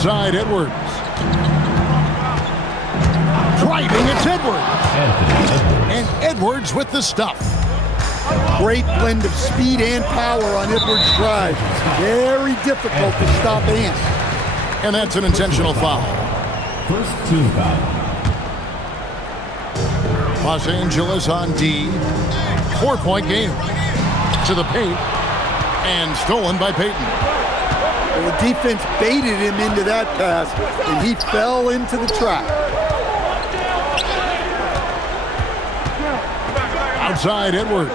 Outside Edwards. Driving, it's Edwards. And Edwards with the stuff. Great blend of speed and power on Edwards' drive. Very difficult to stop Ant. And that's an intentional foul. First team foul. Los Angeles on D. 4-point game. To the paint. And stolen by Payton. Well, the defense baited him into that pass, and he fell into the trap. Outside Edwards.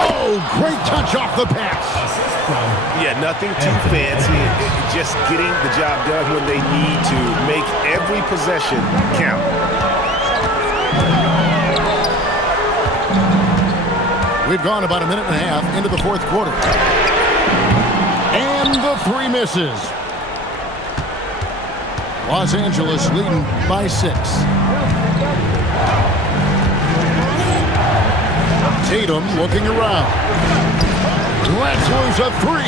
Oh, great touch off the pass. Yeah, nothing too fancy. Just getting the job done when they need to. Make every possession count. We've gone about a minute and a half into the fourth quarter. And the three misses. Los Angeles leading by 6. Tatum looking around. Lets loose a 3.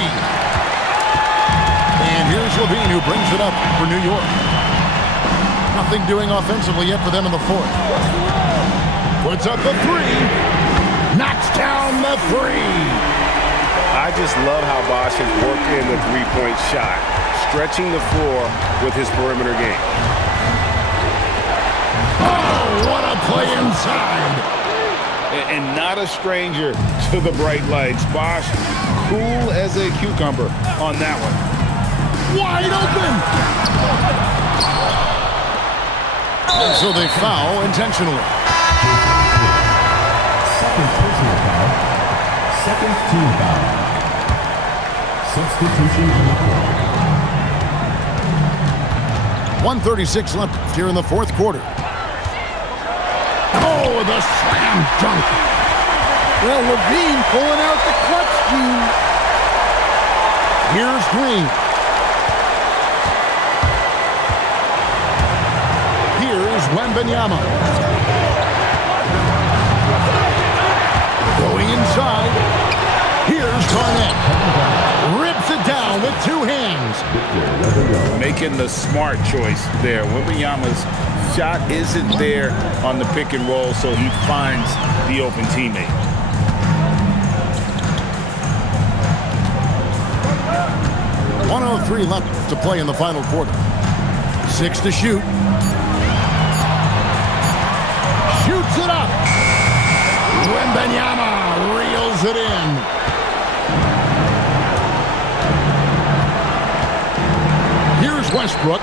And here's Levine who brings it up for New York. Nothing doing offensively yet for them in the fourth. Puts up the 3. Knocks down the 3. I just love how Bosh has worked in the three-point shot, stretching the floor with his perimeter game. Oh, what a play inside. And not a stranger to the bright lights. Bosh, cool as a cucumber on that one. Wide open. And so they foul intentionally. Second personal foul. Second team foul. Substitution on the court. 1:36 left here in the fourth quarter. Oh, the slam dunk. Well, Levine pulling out the clutch gene. Here's Green. Here's Wembanyama. Going inside. Here's Garnett. Rips it down with 2 hands. Making the smart choice there. Wembanyama's shot isn't there on the pick and roll, so he finds the open teammate. .103 left to play in the final quarter. 6 to shoot. Shoots it up. Wembanyama reels it in. Here's Westbrook.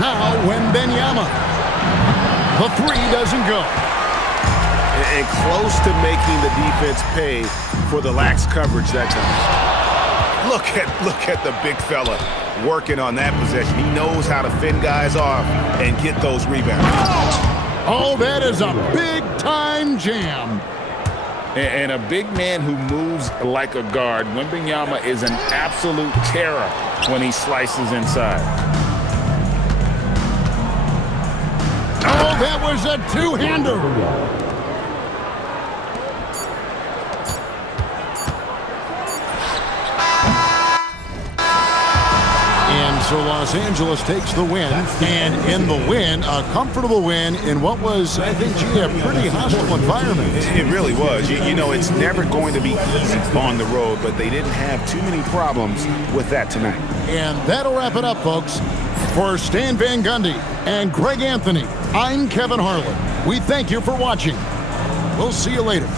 Now Wembanyama. The 3 doesn't go. And close to making the defense pay for the lax coverage that time. Look at the big fella working on that possession. He knows how to fend guys off and get those rebounds. Oh, that is a big-time jam. And a big man who moves like a guard. Wembanyama is an absolute terror when he slices inside. Oh, that was a 2-hander. And so Los Angeles takes the win, and in the win, a comfortable win in what was, I think, a pretty hostile environment. It really was. You know, it's never going to be easy on the road, but they didn't have too many problems with that tonight. And that'll wrap it up, folks. For Stan Van Gundy and Greg Anthony, I'm Kevin Harlan. We thank you for watching. We'll see you later.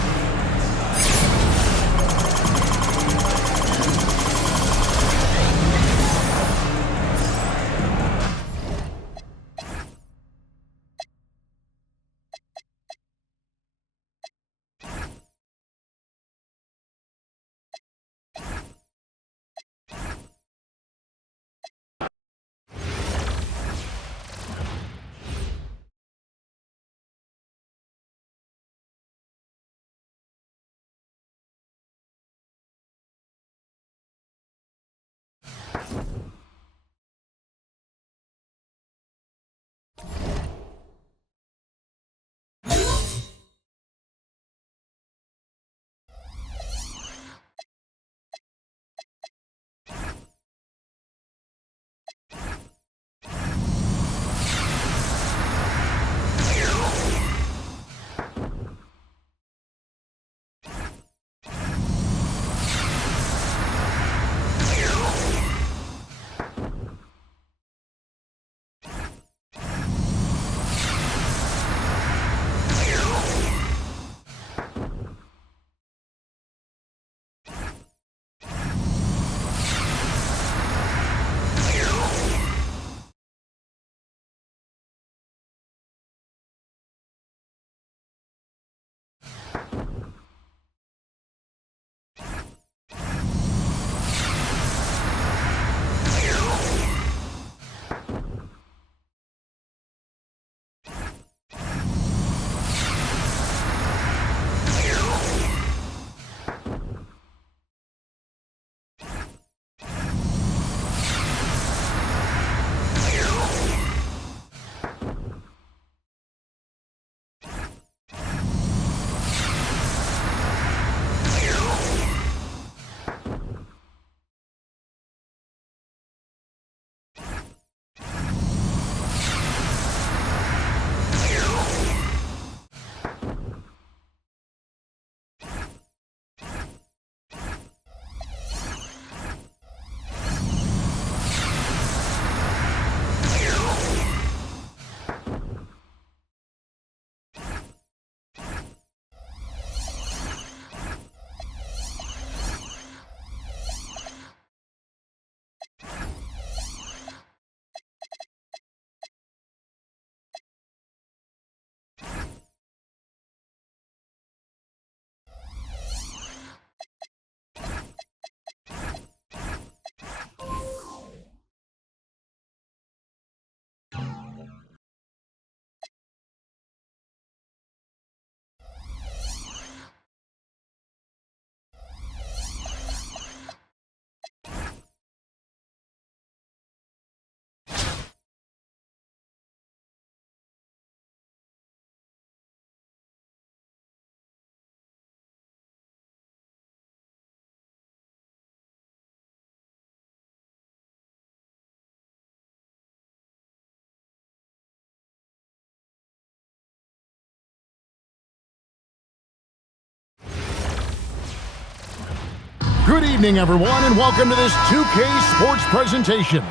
Good evening, everyone, and welcome to this 2K Sports presentation.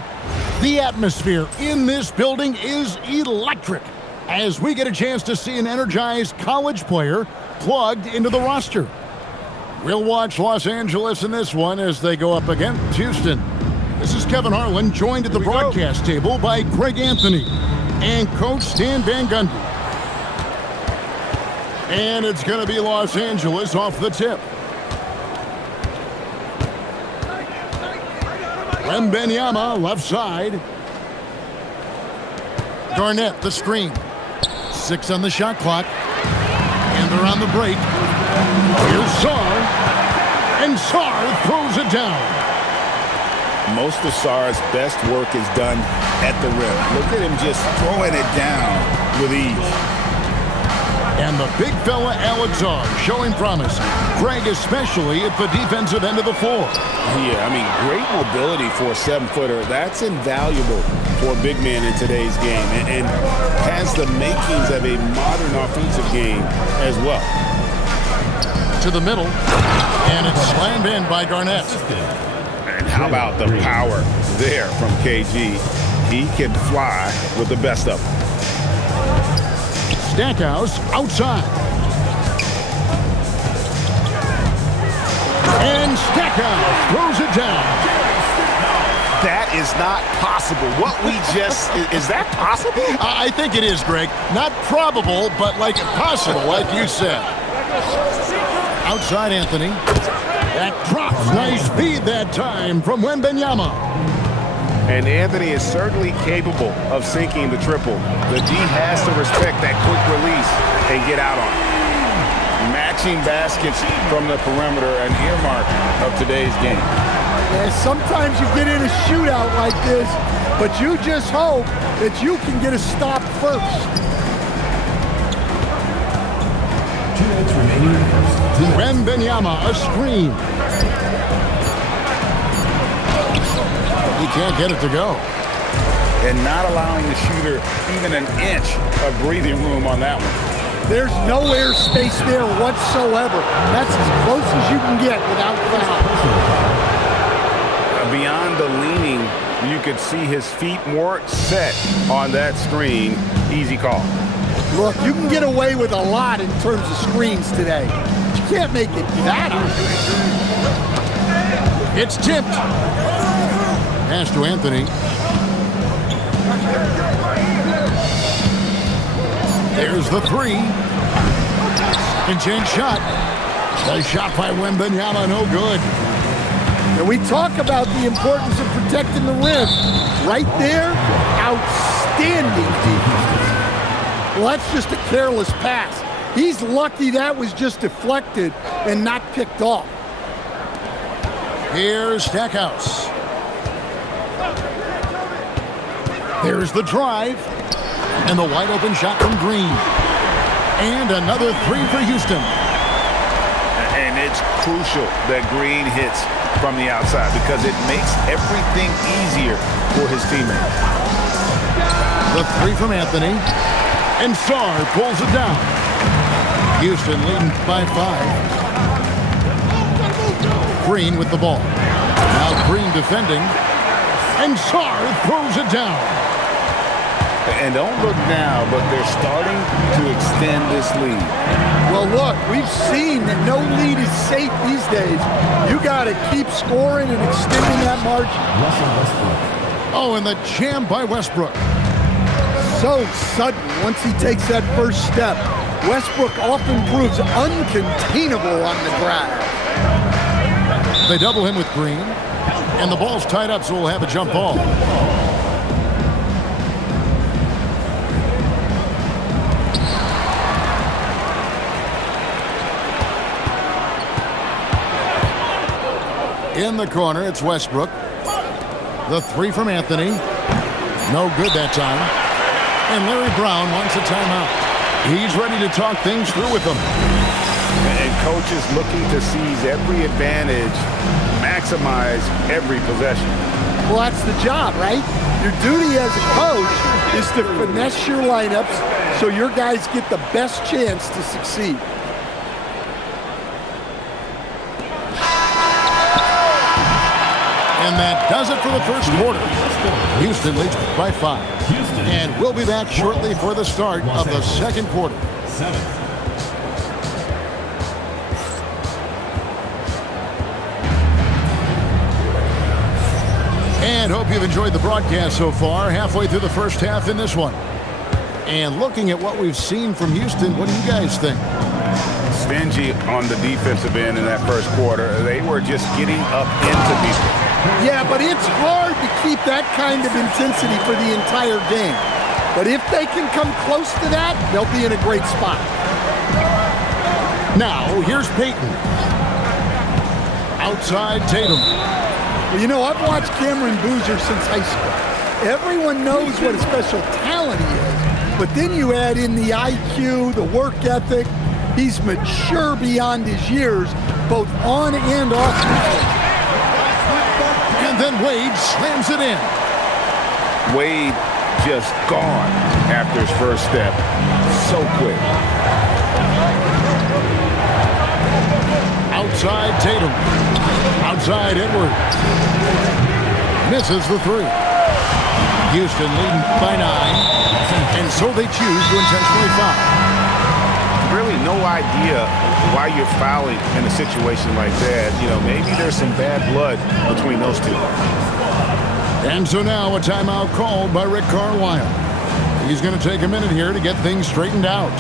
The atmosphere in this building is electric as we get a chance to see an energized college player plugged into the roster. We'll watch Los Angeles in this one as they go up against Houston. This is Kevin Harlan, joined at the broadcast table by Greg Anthony and Coach Stan Van Gundy. And it's going to be Los Angeles off the tip. Wembanyama, left side. Garnett, the screen. 6 on the shot clock. And they're on the break. Here's Sarr. And Sarr throws it down. Most of Sarr's best work is done at the rim. Look at him just throwing it down with ease. And the big fella, Alex Sarr, showing promise. Greg especially at the defensive end of the floor. Yeah, I mean, great mobility for a 7-footer. That's invaluable for a big man in today's game and has the makings of a modern offensive game as well. To the middle, and it's slammed in by Garnett. And how about the power there from KG? He can fly with the best of them. Stackhouse outside. And Stackhouse throws it down. That is not possible. What we just, is that possible? I think it is, Greg. Not probable, but like possible, like you said. Outside Anthony. That drops. Nice feed that time from Wembanyama. And Anthony is certainly capable of sinking the triple. The D has to respect that quick release and get out on it. Matching baskets from the perimeter, an earmark of today's game. Yeah, sometimes you get in a shootout like this, but you just hope that you can get a stop first. 2 minutes remaining in the first. Wembanyama, a screen. He can't get it to go. And not allowing the shooter even an inch of breathing room on that one. There's no air space there whatsoever. That's as close as you can get without foul. Beyond the leaning, you could see his feet more set on that screen. Easy call. Look, you can get away with a lot in terms of screens today. But you can't make it that easy. It's tipped. Pass to Anthony. There's the 3. And chance shot. The shot by Wembanyama, no good. And we talk about the importance of protecting the rim. Right there, outstanding defense. Well, that's just a careless pass. He's lucky that was just deflected and not picked off. Here's Stackhouse. There's the drive. And the wide open shot from Green. And another 3 for Houston. And it's crucial that Green hits from the outside because it makes everything easier for his teammates. The 3 from Anthony. And Sarr pulls it down. Houston leading by 5. Green with the ball. Now Green defending. And Sarr throws it down. And don't look now, but they're starting to extend this lead. Well, look, we've seen that no lead is safe these days. You got to keep scoring and extending that margin. Russell Westbrook. Oh, and the jam by Westbrook. So sudden once he takes that first step. Westbrook often proves uncontainable on the drive. They double him with Green. And the ball's tied up, so we'll have a jump ball. In the corner, it's Westbrook. The 3 from Anthony. No good that time. And Larry Brown wants a timeout. He's ready to talk things through with them. And coaches looking to seize every advantage, maximize every possession. Well, that's the job, right? Your duty as a coach is to finesse your lineups so your guys get the best chance to succeed. And that does it for the first quarter. Houston leads by 5. And we'll be back shortly for the start of the second quarter. 7. And hope you've enjoyed the broadcast so far. Halfway through the first half in this one. And looking at what we've seen from Houston, what do you guys think? Stingy on the defensive end in that first quarter. They were just getting up into people. Yeah, but it's hard to keep that kind of intensity for the entire game. But if they can come close to that, they'll be in a great spot. Now, here's Peyton. Outside Tatum. Well, you know, I've watched Cameron Boozer since high school. Everyone knows what a special talent he is. But then you add in the IQ, the work ethic. He's mature beyond his years, both on and off the court. And then Wade slams it in. Wade just gone after his first step. So quick. Outside Tatum. Outside Edwards. Misses the 3. Houston leading by 9. And so they choose to intentionally foul. Really no idea why you're fouling in a situation like that. You know, maybe there's some bad blood between those two. And so now a timeout called by Rick Carlisle. He's going to take a minute here to get things straightened out.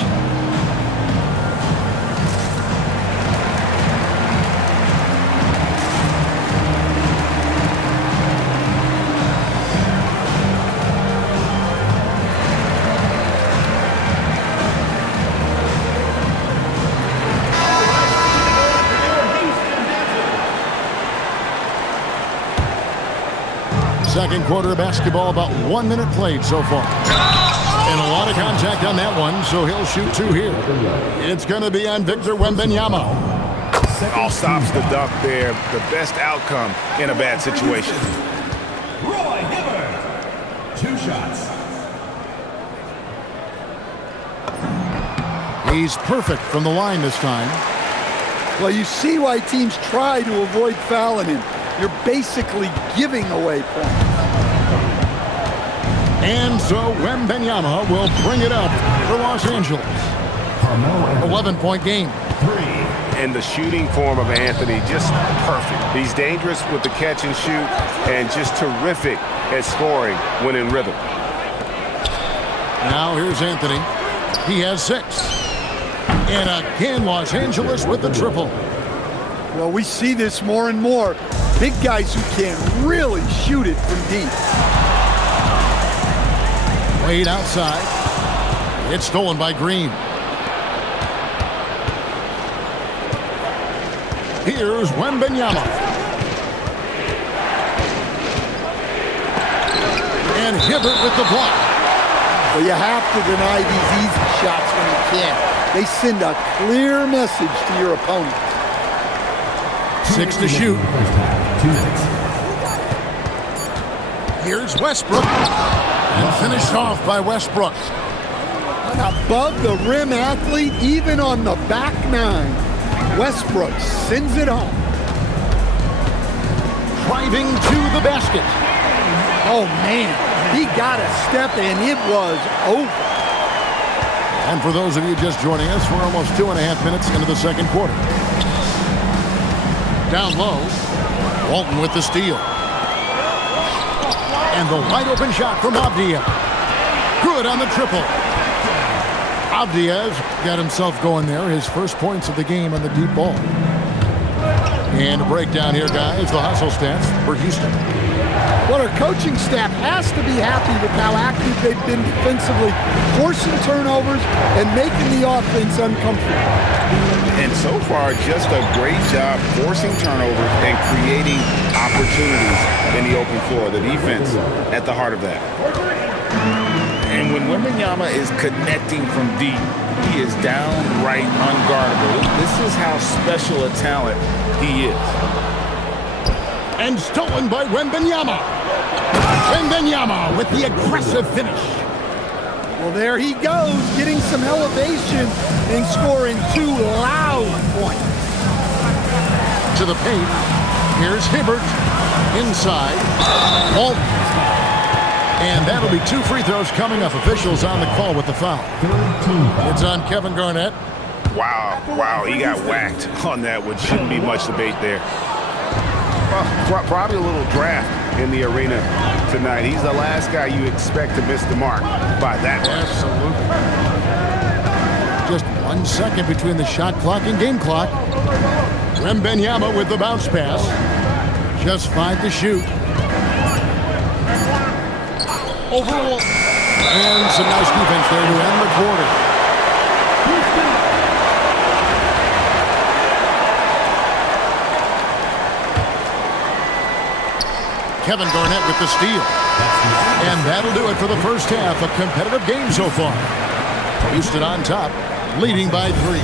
Second quarter of basketball, about 1 minute played so far. And a lot of contact on that one, so he'll shoot 2 here. It's going to be on Victor Wembanyama. All stops the dunk there. The best outcome in a bad situation. Roy Hibbert. 2 shots. He's perfect from the line this time. Well, you see why teams try to avoid fouling him. You're basically giving away points. And so Wembanyama will bring it up for Los Angeles. 11-point game. 3. And the shooting form of Anthony, just perfect. He's dangerous with the catch and shoot and just terrific at scoring when in rhythm. Now here's Anthony. He has 6. And again, Los Angeles with the triple. Well, we see this more and more. Big guys who can really shoot it from deep. Wade outside. It's stolen by Green. Here's Wembanyama. And Hibbert with the block. Well, you have to deny these easy shots when you can. They send a clear message to your opponent. 6 to shoot. Here's Westbrook. And finished off by Westbrook. An above the rim athlete, even on the back 9. Westbrook sends it home. Driving to the basket. Oh, man. He got a step, and it was over. And for those of you just joining us, we're almost 2.5 minutes into the second quarter. Down low, Walton with the steal. And the wide open shot from Avdija. Good on the triple. Avdija's got himself going there. His first points of the game on the deep ball. And a breakdown here, guys. The hustle stats for Houston. Well, our coaching staff has to be happy with how active they've been defensively, forcing turnovers and making the offense uncomfortable. And so far, just a great job forcing turnovers and creating opportunities in the open floor. The defense at the heart of that. And when Wembanyama is connecting from deep, he is downright unguardable. This is how special a talent he is. And stolen by Wembanyama. Wembanyama with the aggressive finish. Well, there he goes, getting some elevation and scoring 2 loud points. To the paint. Here's Hibbert. Inside. Bolton. And that'll be 2 free throws coming up. Officials on the call with the foul. It's on Kevin Garnett. Wow, he got whacked on that one. Shouldn't be much debate there. Well, probably a little draft in the arena tonight. He's the last guy you expect to miss the mark by that much. Absolutely. Just 1 second between the shot clock and game clock. Wembanyama with the bounce pass. Just 5 to shoot. Overall. And some nice defense there to end the quarter. Kevin Garnett with the steal. And that'll do it for the first half. A competitive game so far. Houston on top, leading by 3.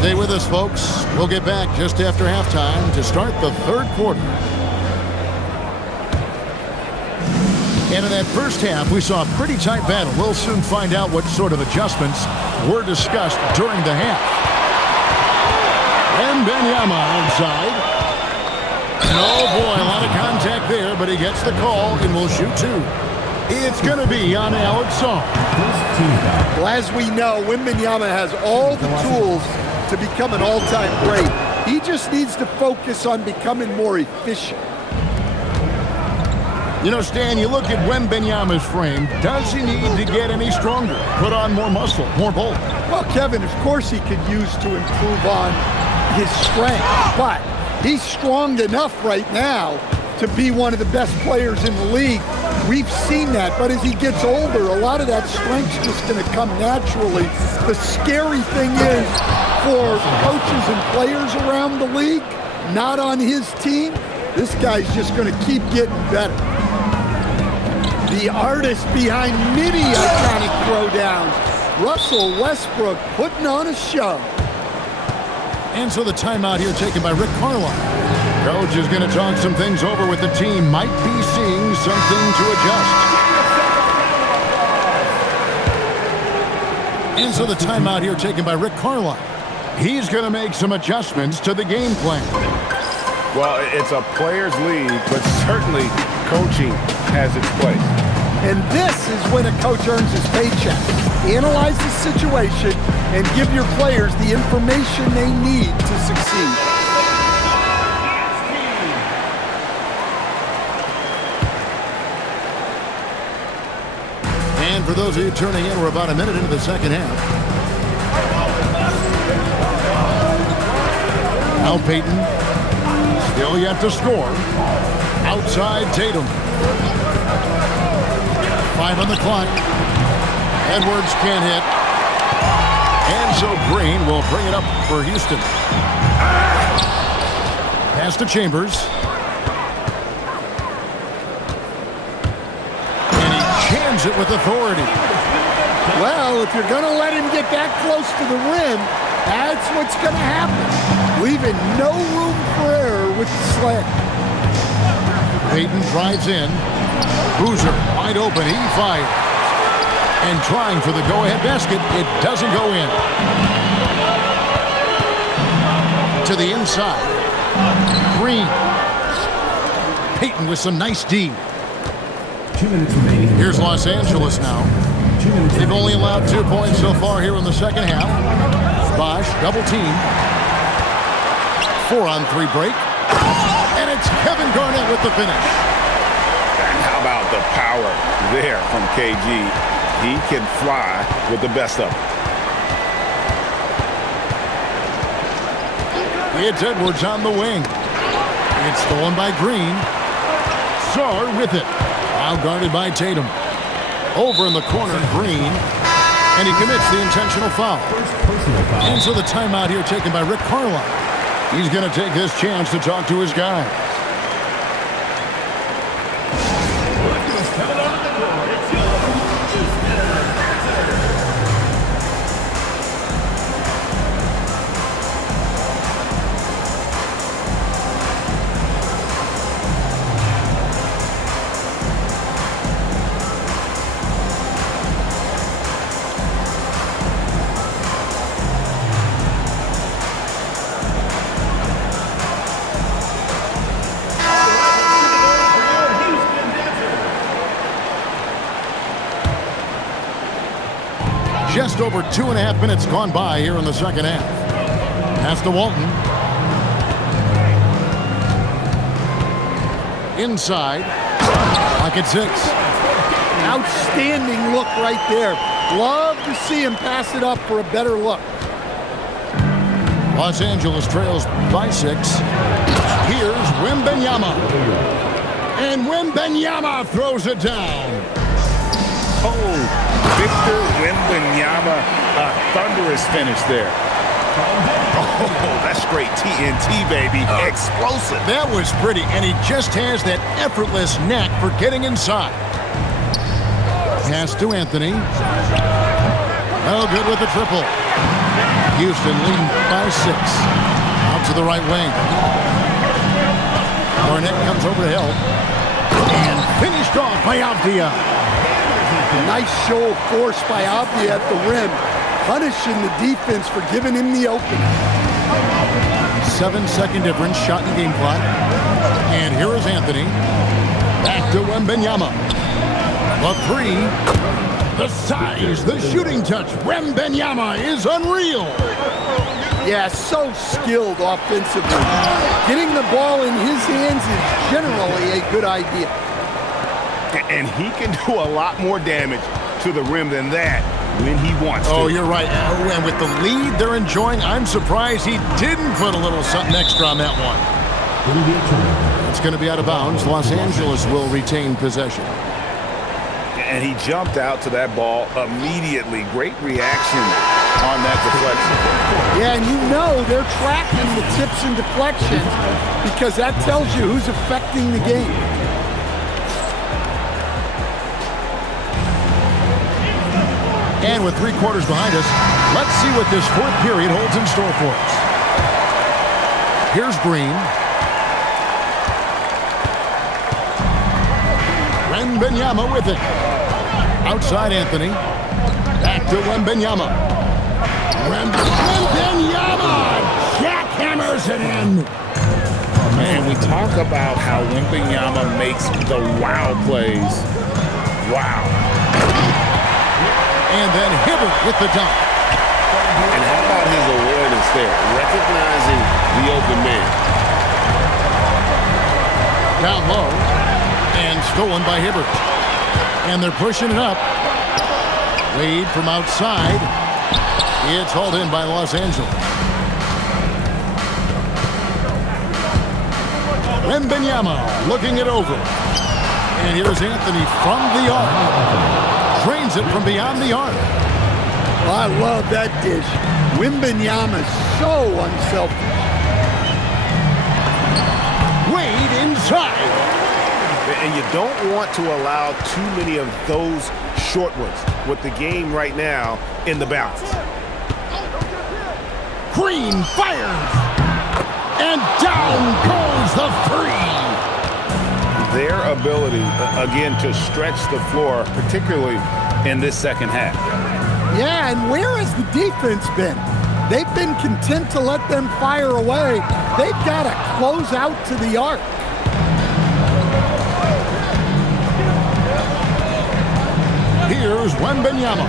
Stay with us, folks. We'll get back just after halftime to start the third quarter. And in that first half, we saw a pretty tight battle. We'll soon find out what sort of adjustments were discussed during the half. And Wembanyama inside. And oh boy, a lot of contact there, but he gets the call and will shoot 2. It's going to be on Alex Song. Well, as we know, Wembanyama has all the tools to become an all-time great. He just needs to focus on becoming more efficient. You know, Stan, you look at Wembanyama's frame. Does he need to get any stronger? Put on more muscle, more bulk? Well, Kevin, of course he could use to improve on his strength, but he's strong enough right now to be one of the best players in the league. We've seen that, but as he gets older, a lot of that strength's just going to come naturally. The scary thing is for coaches and players around the league, not on his team, this guy's just going to keep getting better. The artist behind many iconic throwdowns, Russell Westbrook, putting on a show. And so the timeout here taken by Rick Carlisle. Coach is going to talk some things over with the team. Might be seeing something to adjust. And so the timeout here taken by Rick Carlisle. He's going to make some adjustments to the game plan. Well, it's a players' league, but certainly coaching has its place. And this is when a coach earns his paycheck. Analyze the situation and give your players the information they need to succeed. And for those of you turning in, we're about a minute into the second half. Al Payton, still yet to score. Outside Tatum. 5 on the clock. Edwards can't hit. And so Green will bring it up for Houston. Pass to Chambers. And he jams it with authority. Well, if you're going to let him get that close to the rim, that's what's going to happen. Leaving no room for error with the slam. Payton drives in. Boozer wide open. He fires. And trying for the go-ahead basket. It doesn't go in. To the inside. Green. Payton with some nice D. 2 minutes remaining. Here's Los Angeles now. 2 minutes. They've only allowed 2 points so far here in the second half. Bosch double team. 4-on-3 break. And it's Kevin Garnett with the finish. And how about the power there from KG? He can fly with the best of them. It's Edwards on the wing. It's stolen by Green. Sarr with it. Now guarded by Tatum. Over in the corner, Green. And he commits the intentional foul. And so the timeout here taken by Rick Carlisle. He's going to take this chance to talk to his guys. Just over 2.5 minutes gone by here in the second half. Pass to Walton. Inside. Pocket 6. Outstanding look right there. Love to see him pass it up for a better look. Los Angeles trails by 6. Here's Wembanyama. And Wembanyama throws it down. Oh, Victor Wembanyama, a thunderous finish there. Oh, that's straight TNT, baby. Explosive. That was pretty, and he just has that effortless knack for getting inside. Pass to Anthony. Oh, good with the triple. Houston leading by 6. Out to the right wing. Barnett comes over to help. And finished off by Avdia. Nice show of force by Avdia at the rim, punishing the defense for giving him the opening. 7-second difference, shot in game clock. And here is Anthony. Back to Wembanyama. The 3. The size, the shooting touch. Wembanyama is unreal. Yeah, so skilled offensively. Getting the ball in his hands is generally a good idea. And he can do a lot more damage to the rim than that when he wants to. Oh, you're right. And with the lead they're enjoying, I'm surprised he didn't put a little something extra on that one. It's going to be out of bounds. Los Angeles will retain possession. And he jumped out to that ball immediately. Great reaction on that deflection. Yeah, and you know they're tracking the tips and deflections because that tells you who's affecting the game. And with 3 quarters behind us, let's see what this fourth period holds in store for us. Here's Green. Wembanyama with it. Outside Anthony. Back to Wembanyama. Wembanyama jackhammers it in. Man, we talk about how Wembanyama makes the wow plays. Wow. And then Hibbert with the dunk. And how about his awareness there? Recognizing the open man. Down low. And stolen by Hibbert. And they're pushing it up. Wade from outside. It's hauled in by Los Angeles. Wembanyama looking it over. And here's Anthony from the arc. Drains it from beyond the arc. Well, I love that dish. Wembanyama's so unselfish. Wade inside. And you don't want to allow too many of those short ones with the game right now in the balance. Green fires. And down goes the 3. Their ability, again, to stretch the floor, particularly in this second half. Yeah, and where has the defense been? They've been content to let them fire away. They've got to close out to the arc. Here's Wembanyama.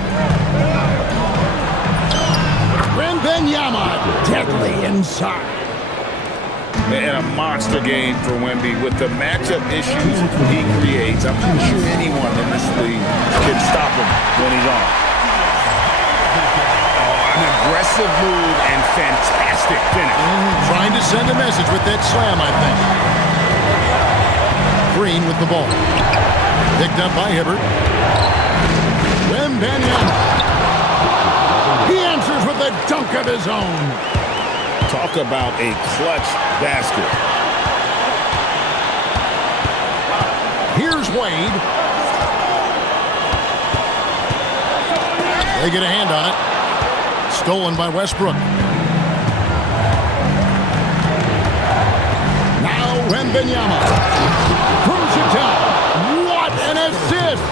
Wembanyama deadly inside. And a monster game for Wemby with the matchup issues he creates. I'm not sure anyone in this league can stop him when he's on. Oh, an aggressive move and fantastic finish. Trying to send a message with that slam, I think. Green with the ball. Picked up by Hibbert. Wembanyama. He answers with a dunk of his own. Talk about a clutch basket. Here's Wade. They get a hand on it. Stolen by Westbrook. Now Wembanyama. Throws it down. What an assist!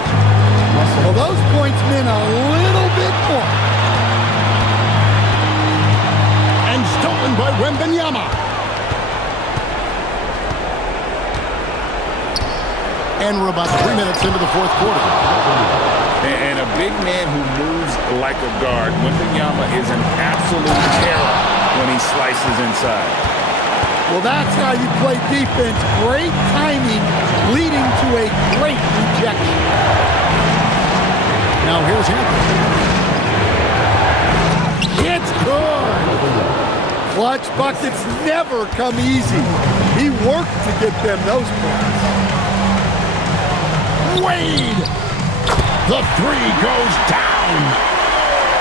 Well, those points meant a little bit more. Stolen by Wembanyama. And we're about 3 minutes into the fourth quarter. And a big man who moves like a guard. Wembanyama is an absolute terror when he slices inside. Well, that's how you play defense. Great timing, leading to a great rejection. Now here's Anthony. It's good. Clutch buckets never come easy. He worked to get them those points. Wade! The three goes down.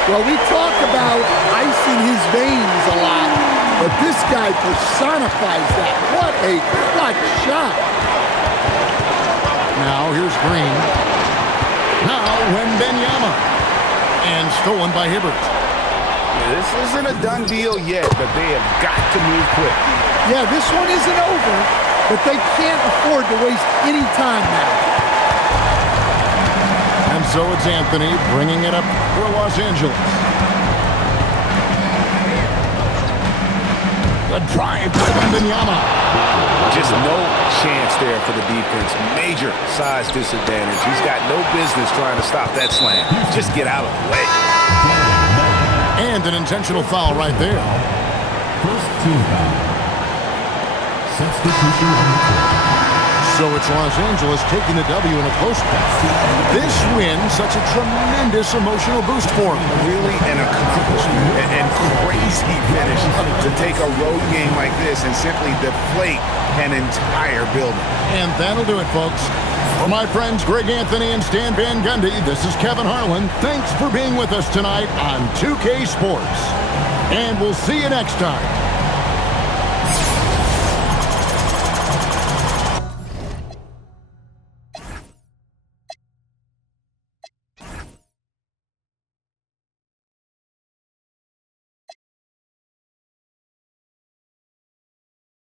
Well, we talk about icing his veins a lot, but this guy personifies that. What a clutch shot. Now here's Green. Now Wembanyama. And stolen by Hibbert. This isn't a done deal yet, but they have got to move quick. Yeah, this one isn't over, but they can't afford to waste any time now. And so it's Anthony bringing it up for Los Angeles. The drive by Wembanyama. Just no chance there for the defense. Major size disadvantage. He's got no business trying to stop that slam. Just get out of the way. And an intentional foul right there. First team foul. Substitution on the court. So it's Los Angeles taking the W in a close one. This win, such a tremendous emotional boost for them. Really an accomplishment and crazy finish to take a road game like this and simply deflate an entire building. And that'll do it, folks. For my friends Greg Anthony and Stan Van Gundy, this is Kevin Harlan. Thanks for being with us tonight on 2K Sports. And we'll see you next time